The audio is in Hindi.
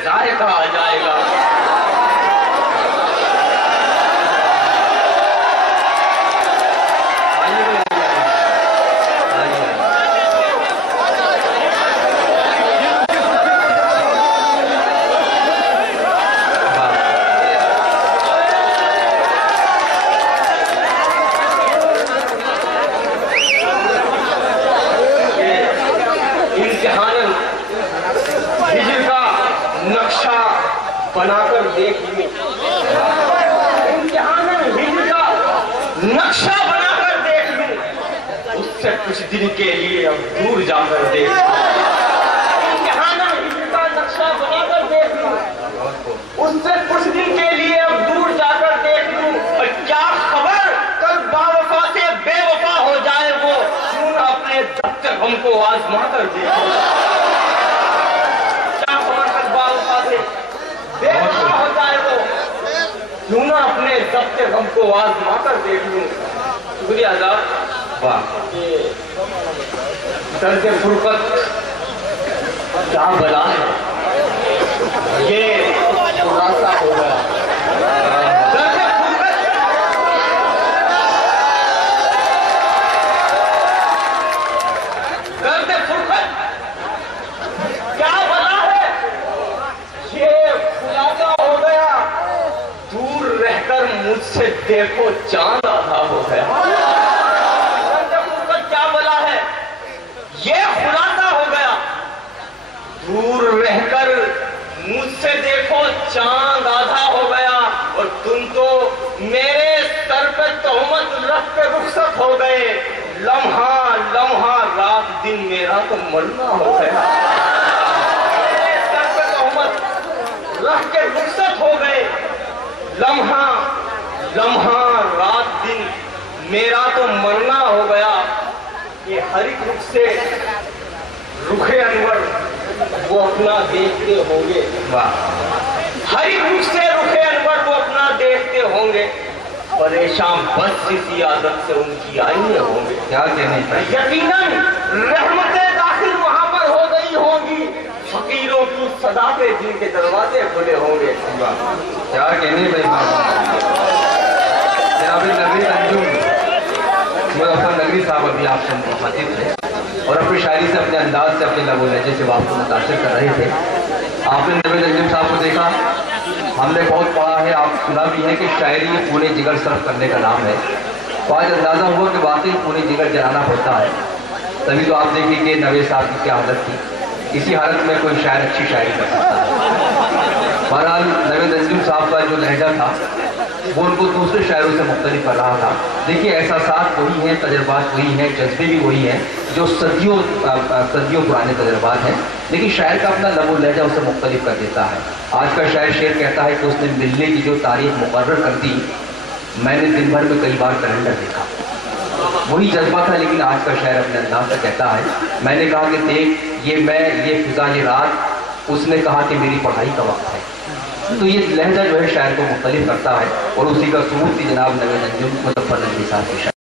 जायका आ जाएगा। बनाकर देख लूं, नक्शा बनाकर देख लूं, उससे कुछ दिन के लिए अब दूर जाकर देख लूं। नक्शा बनाकर देख लूं, उससे कुछ दिन के लिए अब दूर जाकर देख लूं। और क्या खबर कल बावफा से बेवफा हो जाए वो, क्यों ना अपने दफ्तर हमको आजमा कर देख लूं। क्या खबर कल बावफा से बेवफा हो जाए वो, क्यों ना अपने दफ्तर हमको आजमा कर देख लूं। शुक्रिया आजाद। वाह, दर्द फुरकत क्या बला है, ये खुलासा हो गया। दर्द फुरकत क्या बला है, ये खुलासा हो गया। दूर रहकर मुझसे देखो चांद आधा हो गया। क्या बला है, ये खुलासा हो गया। दूर रहकर मुझसे देखो चांद आधा हो गया। और तुम तो मेरे सर पे तोहमत रख के रुखसत हो गए। लम्हा लम्हा रात दिन मेरा तो मरना हो गया। मेरे सर पे तोहमत रख के रुखसत हो गए। लम्हा लम्हा रात दिन मेरा तो मरना हो गया। ये हर एक रुख से रुखे अनवर वो अपना देखते होंगे। हर एक रुख से रुखे अनवर वो अपना देखते होंगे। परेशान बस इसी आदत से उनकी आईने होंगे। क्या कहने, यकीनन रहमतें दाखिल वहां पर हो गई होंगी। फकीरों की सदा पे जिनके दरवाजे खुले होंगे। क्या कहने भाई। मुज़फ़्फ़र नकवी साहब अभी आपसे मुखातिब थे और अपनी शायरी से, अपने अंदाज से, अपने लबो लहजे से आपको मुतासिर कर रहे थे। आपने नवीद अंजुम साहब को देखा, हमने बहुत पढ़ा है, आप सुना भी है कि शायरी पूरे जिगर सर्फ करने का नाम है। तो आज अंदाज़ा हुआ कि वाकई पूरे जिगर जलाना होता है। तभी तो आप देखिए कि नवीद साहब की क्या हालत थी। इसी हालत में कोई शायर अच्छी शायरी कर सकता है। बहरहाल नवीद अंजुम साहब का जो लहजा था वो उनको दूसरे शायरों से मुख्तलिफ कर रहा था। देखिए, एहसासात वही हैं, तजर्बात वही हैं, जज्बे भी वही हैं जो सदियों पुराने तजर्बात हैं, लेकिन शायर का अपना लबो लहजा उसे मुख्तलिफ कर देता है। आज का शायर शेर कहता है कि उसने मिलने की जो तारीख मुकर्रर कर दी, मैंने दिन भर में कई बार कैलेंडर देखा। वही जज्बा था, लेकिन आज का शायर अपने अंदाज से कहता है, मैंने कहा कि देख ये मैं, ये फिजा, ये रात, उसने कहा कि मेरी पढ़ाई का वक्त है। तो ये लहजा जो है शायर को मुख्तलिफ करता है और उसी का सबूत थी जनाब नवीद अंजुम मुज़फ़्फ़र नकवी साहब की शायरी।